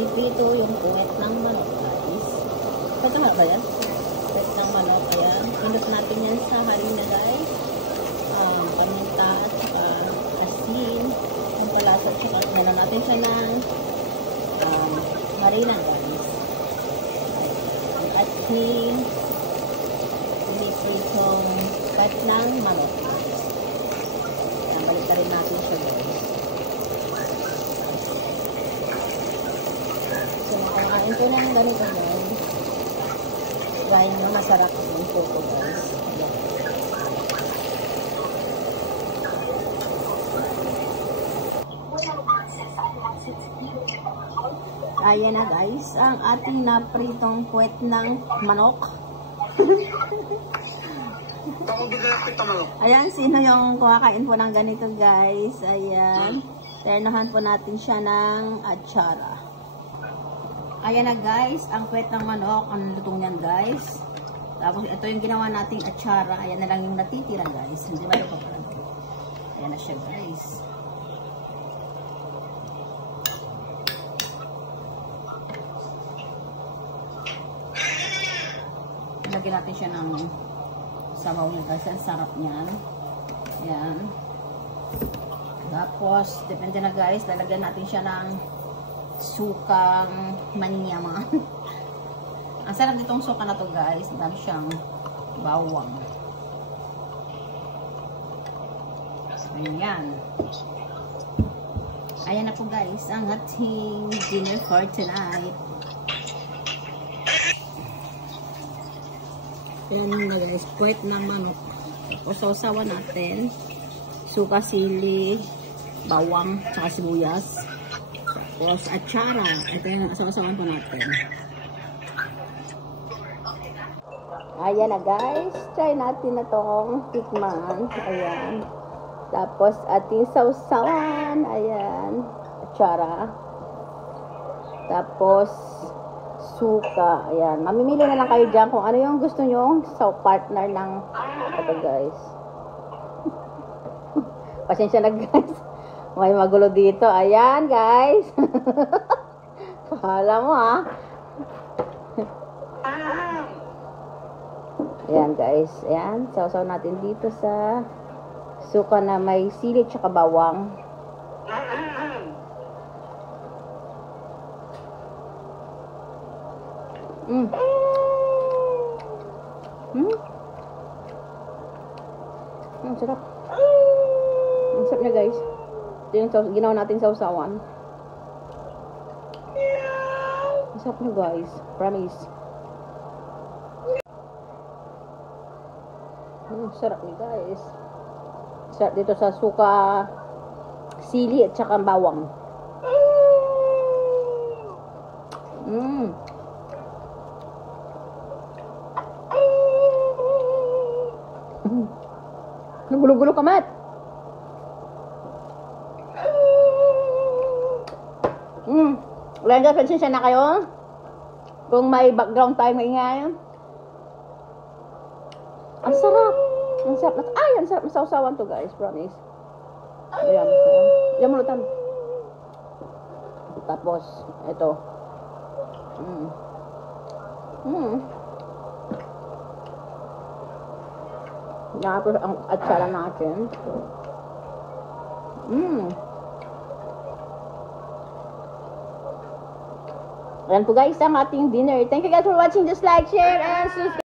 piniprito yung puwet ng manok, guys. Pagkama ba yan? Puwet ng manok, ayan. Pinot natin yan sa harina, guys. Paminta at saka asin. Ang palasa at saka gano'n natin siya ng harina, guys. Ang ating pinipritong puwet ng manok. Balik rin natin siya, guys. So, nakakain ko ng ganito, guys. Dahil na masarap yung puto, guys. Ayan na, guys. Ang ating napritong puwet ng manok. Ayan, sino yung kumakain po ng ganito, guys? Ayan. Ternohan po natin siya ng atsara. Ayan na, guys. Ang puwet ng manok. Ang lutong yan, guys. Tapos, ito yung ginawa nating atsara. Ayan na lang yung natitira, guys. Hindi ba ito? Ayan na siya, guys. Lagyan natin siya ng sabaw niya, guys. Ang sarap niyan. Ayan. Tapos, depende na, guys. Lalagyan natin siya ng sukang manyaman. Ang sarap ditong suka na to, guys. Dami siyang bawang. Ayan. Ayan na po, guys. Ang ating dinner for tonight. Ayan na, guys. Puwet ng manok. Tapos, sausawan natin. Suka, sili, bawang, saka sibuyas. Tapos, atsara. Ito yung sausawan po natin. Ayan na, guys. Try natin na itong tikman. Ayan. Tapos, ating sausawan. Ayan. Atsara. Tapos, suka. Ayan. Mamimili na lang kayo dyan kung ano yung gusto nyo sa partner ng ito, guys. Pasensya na, guys. May magulo dito. Ayan, guys. Kala mo, ha? Ayan, guys. Ayan. Sausaw natin dito sa suka na may sili tsaka bawang. Ang sarap. Ang sarap niya, guys. Ito yung ginawa natin sausawan. Ang sarap niya, guys. Promise. Sarap niya, guys. Sarap dito sa suka, sili at saka bawang. Nagulo-gulo ka, Matt. Wala nga, pasensya na kayo. Kung may background tayo maingay. Ang sarap. Ang sarap. Ay, ang sarap. Masawsawan to, guys. Promise. Ayan. Ayan, mulutan. Tapos, ito. Tapos, ang atsara natin. Ayan po, guys, ang ating dinner. Thank you, guys, for watching. Just like, share, and subscribe.